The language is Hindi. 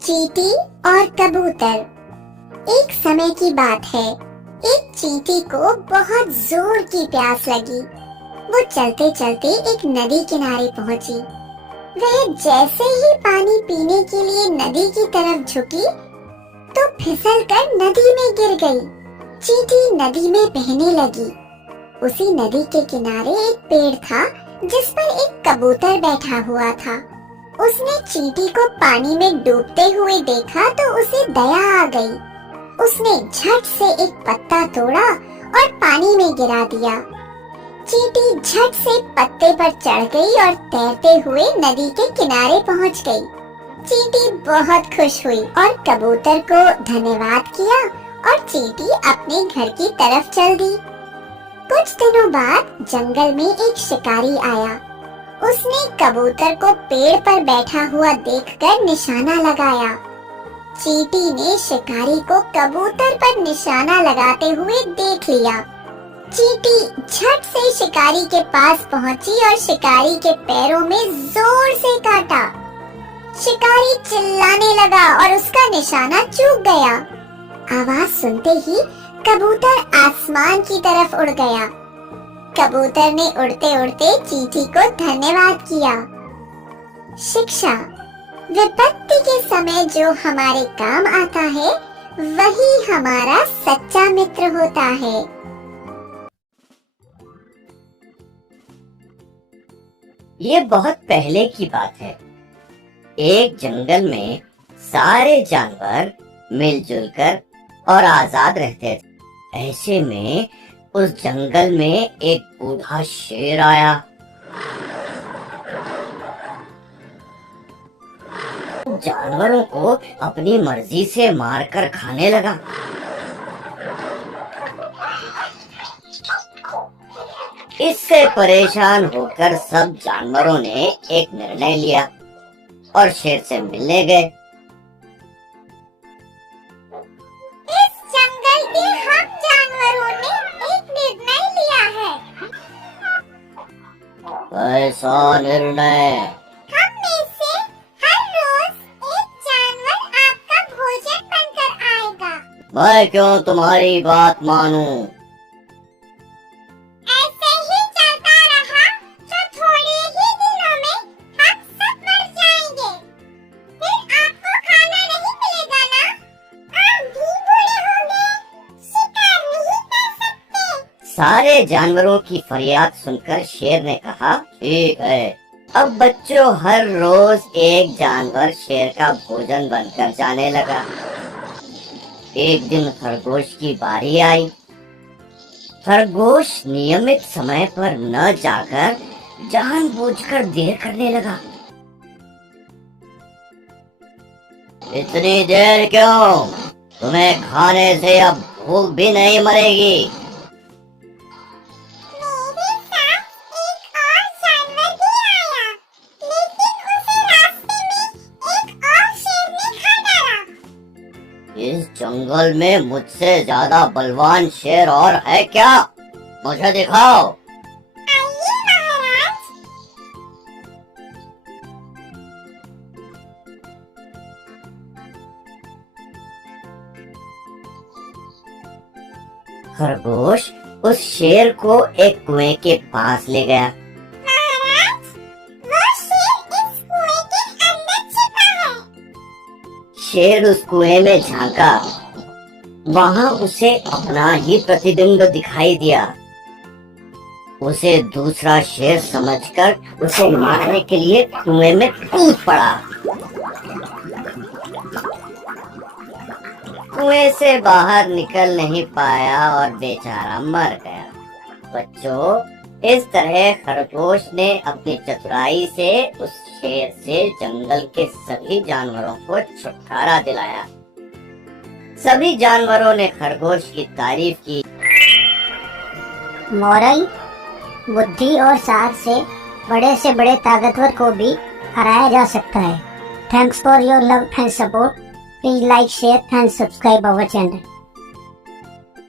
चींटी और कबूतर। एक समय की बात है, एक चींटी को बहुत जोर की प्यास लगी। वो चलते चलते एक नदी किनारे पहुंची। वह जैसे ही पानी पीने के लिए नदी की तरफ झुकी तो फिसलकर नदी में गिर गई। चींटी नदी में बहने लगी। उसी नदी के किनारे एक पेड़ था जिस पर एक कबूतर बैठा हुआ था। उसने चींटी को पानी में डूबते हुए देखा तो उसे दया आ गई। उसने झट से एक पत्ता तोड़ा और पानी में गिरा दिया। चींटी झट से पत्ते पर चढ़ गई और तैरते हुए नदी के किनारे पहुंच गई। चींटी बहुत खुश हुई और कबूतर को धन्यवाद किया और चींटी अपने घर की तरफ चल दी। कुछ दिनों बाद जंगल में एक शिकारी आया। उसने कबूतर को पेड़ पर बैठा हुआ देखकर निशाना लगाया। चींटी ने शिकारी को कबूतर पर निशाना लगाते हुए देख लिया। चींटी झट से शिकारी के पास पहुंची और शिकारी के पैरों में जोर से काटा। शिकारी चिल्लाने लगा और उसका निशाना चूक गया। आवाज सुनते ही कबूतर आसमान की तरफ उड़ गया। कबूतर ने उड़ते उड़ते चींटी को धन्यवाद किया। शिक्षा: विपत्ति के समय जो हमारे काम आता है वही हमारा सच्चा मित्र होता है। ये बहुत पहले की बात है। एक जंगल में सारे जानवर मिलजुल कर और आजाद रहते थे। ऐसे में उस जंगल में एक बूढ़ा शेर आया। जानवरों को अपनी मर्जी से मारकर खाने लगा। इससे परेशान होकर सब जानवरों ने एक निर्णय लिया और शेर से मिलने गए। इस जंगल के हम जानवरों ने एक निर्णय लिया है। ऐसा निर्णय? हम में से हर रोज एक जानवर आपका भोजन बनकर आएगा। मैं क्यों तुम्हारी बात मानूं? ऐसे ही चलता रहा तो थोड़े ही दिनों में हम सब मर जाएंगे। फिर आपको खाना नहीं मिलेगा ना? आप भी बूढ़े होंगे, शिकार नहीं कर सकते। सारे जानवरों की फरियाद सुनकर शेर ने कहा, ठीक है। अब बच्चों, हर रोज एक जानवर शेर का भोजन बनकर जाने लगा। एक दिन खरगोश की बारी आई। खरगोश नियमित समय पर न जाकर जानबूझकर देर करने लगा। इतनी देर क्यों? तुम्हें खाने से अब भूख भी नहीं मरेगी। मेरे साथ एक और जानवर भी आया, लेकिन उसे रास्ते में एक और शेर ने खा डाला। इस जंगल में मुझसे ज्यादा बलवान शेर और है क्या? मुझे दिखाओ। आइए महाराज। खरगोश उस शेर को एक कुएं के पास ले गया। महाराज, वो शेर इस कुएं के अंदर छिपा है। शेर उस कुएं में झांका। वहां उसे अपना ही प्रतिबिंब दिखाई दिया। उसे दूसरा शेर समझकर उसे मारने के लिए कुएं में कूद पड़ा। कुएं से बाहर निकल नहीं पाया और बेचारा मर गया। बच्चों, इस तरह खरगोश ने अपनी चतुराई से उस शेर से जंगल के सभी जानवरों को छुटकारा दिलाया। सभी जानवरों ने खरगोश की तारीफ की। मोरल: बुद्धि और साहस से बड़े ताकतवर को भी हराया जा सकता है। Thanks for your love and support. Please like, share and subscribe our channel.